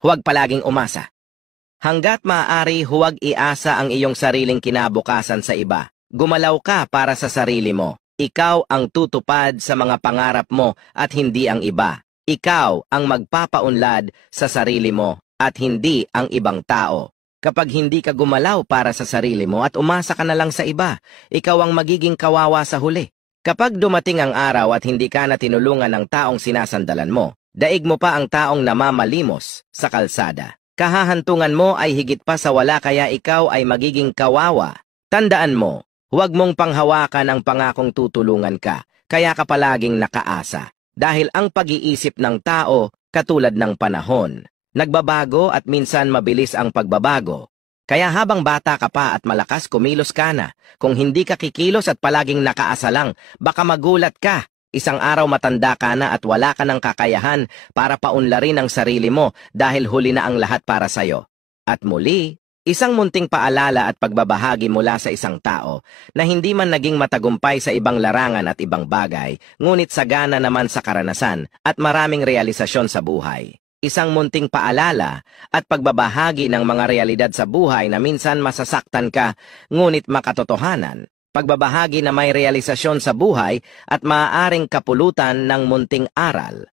huwag palaging umasa. Hanggat maaari, huwag iasa ang iyong sariling kinabukasan sa iba. Gumalaw ka para sa sarili mo. Ikaw ang tutupad sa mga pangarap mo at hindi ang iba. Ikaw ang magpapaunlad sa sarili mo at hindi ang ibang tao. Kapag hindi ka gumalaw para sa sarili mo at umasa ka na lang sa iba, ikaw ang magiging kawawa sa huli. Kapag dumating ang araw at hindi ka na tinulungan ng taong sinasandalan mo, daig mo pa ang taong namamalimos sa kalsada. Kahahantungan mo ay higit pa sa wala kaya ikaw ay magiging kawawa. Tandaan mo, huwag mong panghawakan ang pangakong tutulungan ka, kaya ka palaging nakaasa. Dahil ang pag-iisip ng tao, katulad ng panahon, nagbabago at minsan mabilis ang pagbabago. Kaya habang bata ka pa at malakas, kumilos ka na. Kung hindi ka kikilos at palaging nakaasa lang, baka magulat ka. Isang araw matanda ka na at wala ka ng kakayahan para paunlarin ang sarili mo dahil huli na ang lahat para sa'yo. At muli, isang munting paalala at pagbabahagi mula sa isang tao na hindi man naging matagumpay sa ibang larangan at ibang bagay, ngunit sagana naman sa karanasan at maraming realisasyon sa buhay. Isang munting paalala at pagbabahagi ng mga realidad sa buhay na minsan masasaktan ka, ngunit makatotohanan. Pagbabahagi na may realisasyon sa buhay at maaaring kapulutan ng munting aral.